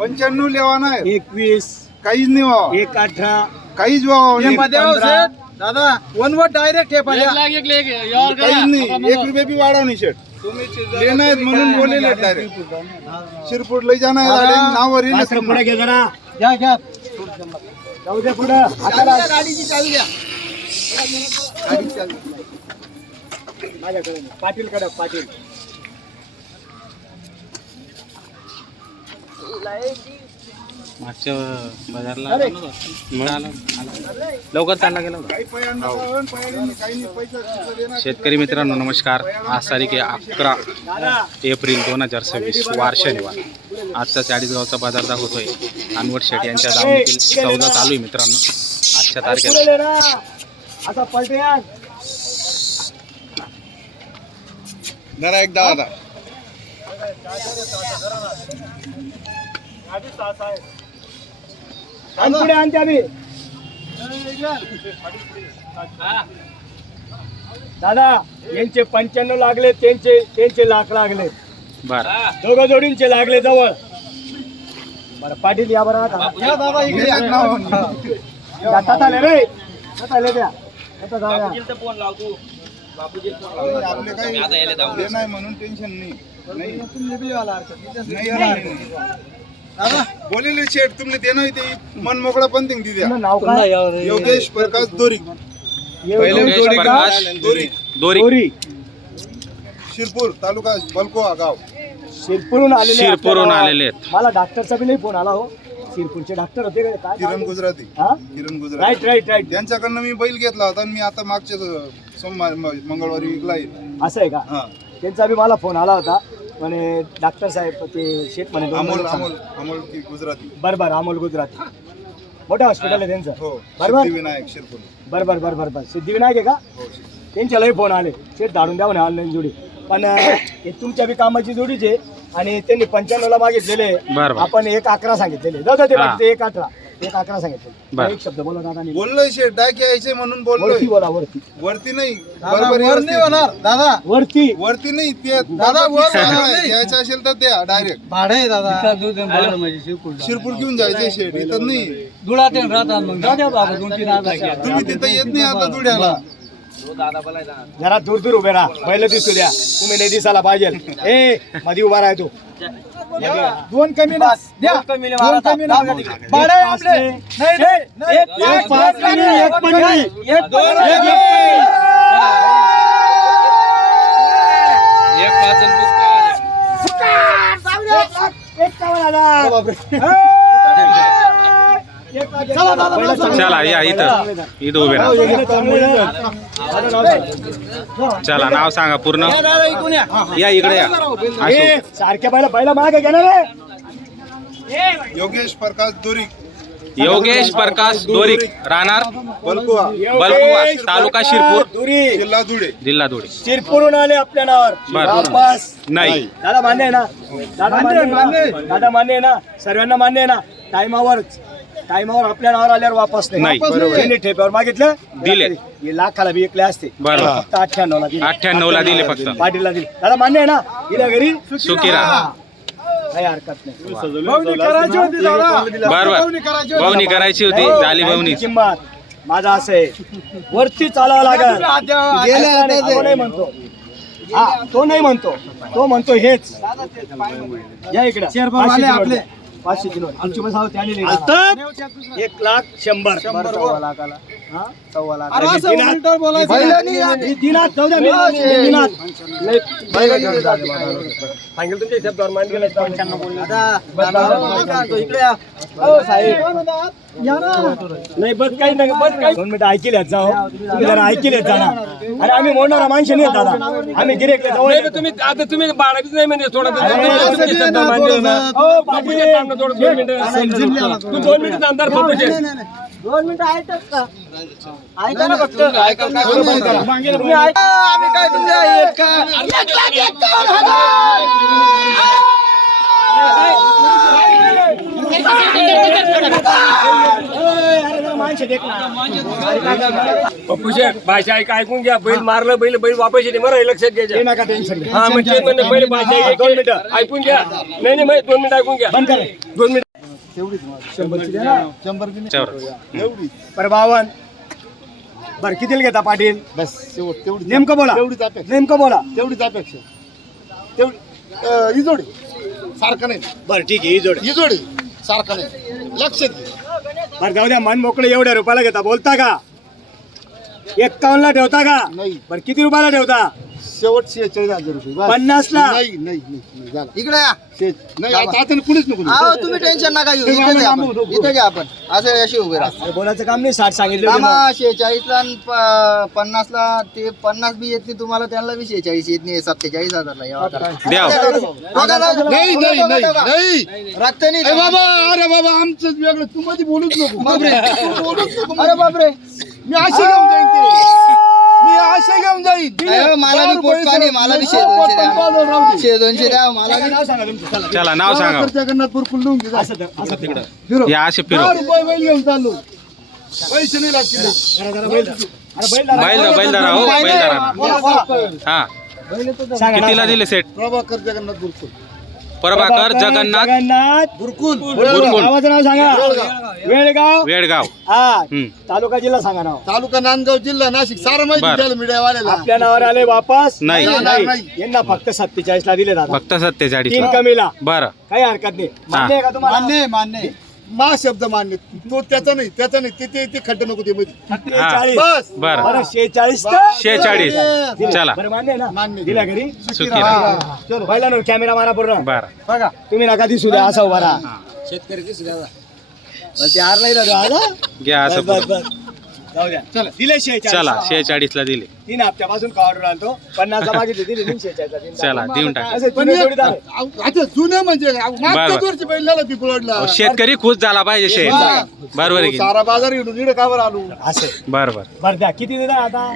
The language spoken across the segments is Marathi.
95 लेवा नाही, 21 काहीच नाही व्हावं, 118 काहीच व्हावं नाही. दादा वन वर डायरेक्ट हे काहीच नाही, 1 रुपये बी वाढव नाही शेट. लेणं आहेत म्हणून बोललेले डायरेक्ट. शिरपूर लई जाणार नावावर येईल. पुढे घे जरा, घ्या घ्या जाऊ दे पुढे. गाडीची चावी द्या, गाडीची चावी माझ्याकडे. पाटील कडे, पाटील मागच्या बाजारला लवकर चालला गेला होता. शेतकरी मित्रांनो नमस्कार. आज तारीख आहे 11 एप्रिल 2026 वार शनिवार. आजचा 40 गावचा बाजार दाखवतोय. अनवर शेठ यांच्या दावणीतील सौदा चालू आहे मित्रांनो आजच्या तारखेला. आता पलट्या जरा एकदा आता पुढे आणते आम्ही. दादा यांचे 95 लागले, त्यांचे लाख लागले, बरं दोघं जोडींचे लागले जवळ. बरं पाटील या बरं आता. या दादा इकडे या. जातात आले रे, जातात आले द्या. आपले काही लेणं आहे म्हणून टेन्शन नाही. बोलेले शेठ तुम्ही देणं ते मन मोकळा पण द्या. नाव काय? योगेश प्रकाश दोरी, योगेश प्रकाश दोरी, शिरपूर तालुका बलकोआ गाव. शिरपूरहून शिरपूरहून आलेले आहेत. मला डॉक्टरचा बी नाही फोन आला हो. शिरपूरचे डॉक्टर होते काय? किरण गुजराती, हा Kiran Gujarati. Right right right. त्यांच्याकडनं मी बैल घेतला होता आणि मी आता मागच्या सोमवार मंगळवारी विकला येईल. असं आहे का? हा, त्यांचा बी मला फोन आला होता. म्हणे डॉक्टर साहेब ते शेठ म्हणे अमोल अमोल अमोल की गुजराती. बरोबर अमोल गुजराती. मोठं हॉस्पिटल आहे त्यांचं. हो, बरोबर. सिद्धिविनायक शिरपूर. बरोबर बरोबर बरोबर. सिद्धिविनायक आहे का? हो. त्यांच्यालाही फोन आले, शेठ धाडून द्या म्हणे ऑनलाईन जोडी. पण हे तुमच्या बी कामाची जोडीच आहे आणि त्यांनी 95 मागितलेले, बरोबर. आपण 111 सांगितलेले. जाऊ ते बाकी 118 सांगितले. बरं. एक शब्द बोला दादा. बोललोय शेठ डाक यायचे म्हणून बोललोय. वरती बोला, वरती. वरती नाही, बरोबर होणार दादा. वरती वरती नाही ते दादा. यायचं असेल तर द्या डायरेक्ट. भाडे दादा. शिरपूर घेऊन जायचे शेठ, इथं नाही. तुम्ही तिथं येत नाही आता धुळ्याला. जरा दूर दूर उभे राहा, बैल दिसू द्या. तुम्ही नाही दिसायला पाहिजे. ए मध्ये उभा राहा तू. दोन कमी ना, दोन कमी ना. भाडे आपले नाही. एक पाच कमी, एक पंधरी, एक चला या इथं उभे राहा. चला नाव सांगा पूर्ण. या इकडे या. असो. सारख्या बैला मागे घेणार रे. योगेश प्रकाश दोरी, योगेश प्रकाश दोरी, राहणार बलकुआ, बलकुआ, तालुका शिरपूर, जिल्हा धुळे. जिल्हा धुळे. शिरपूरहून आले आपल्या नावावर. बरं. वापस नाही. दादा मान्य आहे ना? दादा मान्य आहे ना? सर्वांना मान्य आहे ना? टायमावर आपल्या नावावर आल्यावर वापस नाही. त्यांनी ठेप्यावर मागितलं, दिले. हे लाखाला बी विकले असते. बरोबर. फक्त 98 ला दिले. 98 ला दिले फक्त. पाटीलला दिले. दादा मान्य आहे ना? गेल्या घरी सुखी राहा. काही हरकत नाही. बरोबर. भावनी करायची होती, झाली भावनी. किंमत माझं असं आहे, वरती चालावं लागेल. तो नाही म्हणतो, हा तो नाही म्हणतो, तो म्हणतो हेच. या इकडे आपले 500 किलो आमची बस त्याने 1,100,000. सव्वा लाखाला. हा सव्वा लाख. दिनात जाऊ द्या. सांगेल तुमच्या हिशोब मान गेला 95 बोलले. नाही बस काही नाही, बस काही 2 मिनिटं ऐकल्यात जाऊ. तुम्ही जरा ऐकल्यात जा ना. अरे आम्ही मोडणारा माणसं नाही दादा. आम्ही गिरेकले जाऊ. तुम्ही बाळाबीच नाही म्हणजे थोडं तू 2 मिनिट आमदार फक्त 2 मिनिटं ऐकत का? ऐका ना फक्त. तुम्ही ऐका. आम्ही काय तुमच्या पप्पू शेठ भाषा ऐकून घ्या. बैल मारलं, बैल वापस येते. मला लक्षात घ्यायचं. नका टेन्शन घ्या. हा म्हणजे बैल भाषा ऐकून घ्या. नाही 2 मिनिटं ऐकून घ्या. 2 मिनिटं. तेवढीच माझी. 100ची द्या ना. 100 की नाही? त्याच्यावर एवढीच. बरं 52. बरं कितीला घेता पाटील? बस शेवट तेवढी नेमकं बोला. तेवढीच अपेक्षा नेमकं बोला. तेवढीच अपेक्षा तेवढी इजोडी सारखं नाही बरं ठीक आहे ही जोड. इजोडी सारखं नाही लक्षात घे. बरं जाऊ द्या मन मोकळे एवढ्या रुपयाला घेता बोलता का? 51 ला ठेवता का? नाही बरं किती रुपयाला ठेवता? शेवट 46,000 रुपये बस. 50 ला? नाही नाही नाही झालं. इकडे या नाही आता कुणीच नको देऊ. अहो तुम्ही टेन्शन नका घेऊ इथे घ्या आपण इथे घ्या आपण असं अशी उभे राहा अरे बोलायचं काम नाही 60 सांगितलं होतं मामा मग. 46 ला आणि 50 ला ते 50 बी येत नाही तुम्हाला त्यांना बी 46 येत नाही 47,000 ला यावं करा. द्या. नाही नाही नाही नाही रक्त नाही अरे बाबा अरे बाबा आमचं वेगळं तू मध्ये बोलूच नको तू बोलूच नको अरे बापरे मी असे घेऊन जाईन ते मी असे घेऊन जाईन अरे मला बी पोट पाणी मला बी 100-200 द्या 100-200 द्या मला बी नाव सांगा तुमचं चला. चला नाव सांगा. जगन्नाथपूर कुलून घे असं तर, असं तिकडं. फिरो या असे फिरो. 10 रुपये बैल घेऊन चाललो पैसे नाही लागतील जरा जरा बैल धरा. अरे बैल धरा. बैलदारा हो बैलदारा बोला, बोला. हा सांगा नाव कितीला सांगा. दिले सेट? प्रभाकर जगन्नाथ गुरुकुल प्रभाकर जगन्नाथ गुरुकुल गुरुकुल गावाचं नाव सांगा. वेळगाव. वेडगाव. हा हम्म. तालुका जिल्हा सांगा नाव. तालुका नांदगाव जिल्हा नाशिक सारं माहिती बरं. द्यायला मीडियावाल्याला आपल्या नावावर आले वापस नाही. नाही. यांना फक्त 47 ला दिले दादा. फक्त 47 तीन ला. कमीला बरं काही हरकत नाही. मान्य आहे का तुम्हाला? मान्य मान्य मा शब्द मान्य तो त्याचा नाही ते खड्डे नको ते मध्ये 47. बस बरं बरं 46 46 चला बरं मान्य आहे ना? मान्य. दिला घरी. सुखी राहा. चलो पहिला कॅमेरा मारा पूर्ण. बरं बघा तुम्ही नका दिसू द्या असा उभा राहा. बरं, ते हार नाही दादा आता? घ्या असं बस, पुढं. बस, बस. जाऊ द्या दिले 46. चला 46 ला दिले. 3 हप्त्यापासून कॉर्डर आणतो 50 मागितले दिले 46 ला दिले. चला देऊन टाका. असे पण तुम्ही जोडीदार. आता जुने म्हणजे मागच्या बरं. वर्षी बैलाला पिपळडला अहो, शेतकरी खुश झाला पाहिजे शेत. बरोबर आहे की सारा बाजार इकडून इकडे का बरं आलो असे बरं बरं. बरं द्या किती देता आता?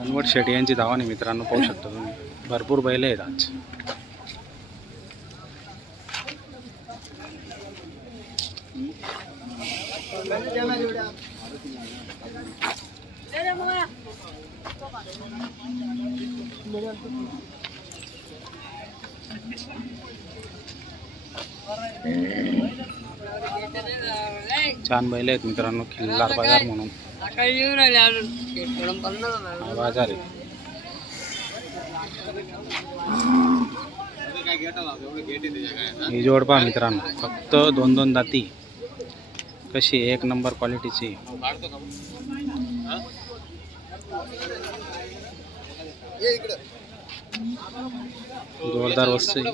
अनवट शेट्टी यांची धावाने मित्रांनो पाहू शकता तुम्ही. भरपूर बैल आहेत आज. छान बैल आहेत मित्रांनो. खिल्लार बाजार म्हणून हा बाजार आहे. ही जोड पहा मित्रांनो फक्त 2-2 दाती. कशी एक नंबर क्वालिटीची. जोरदार वस्तू आहे.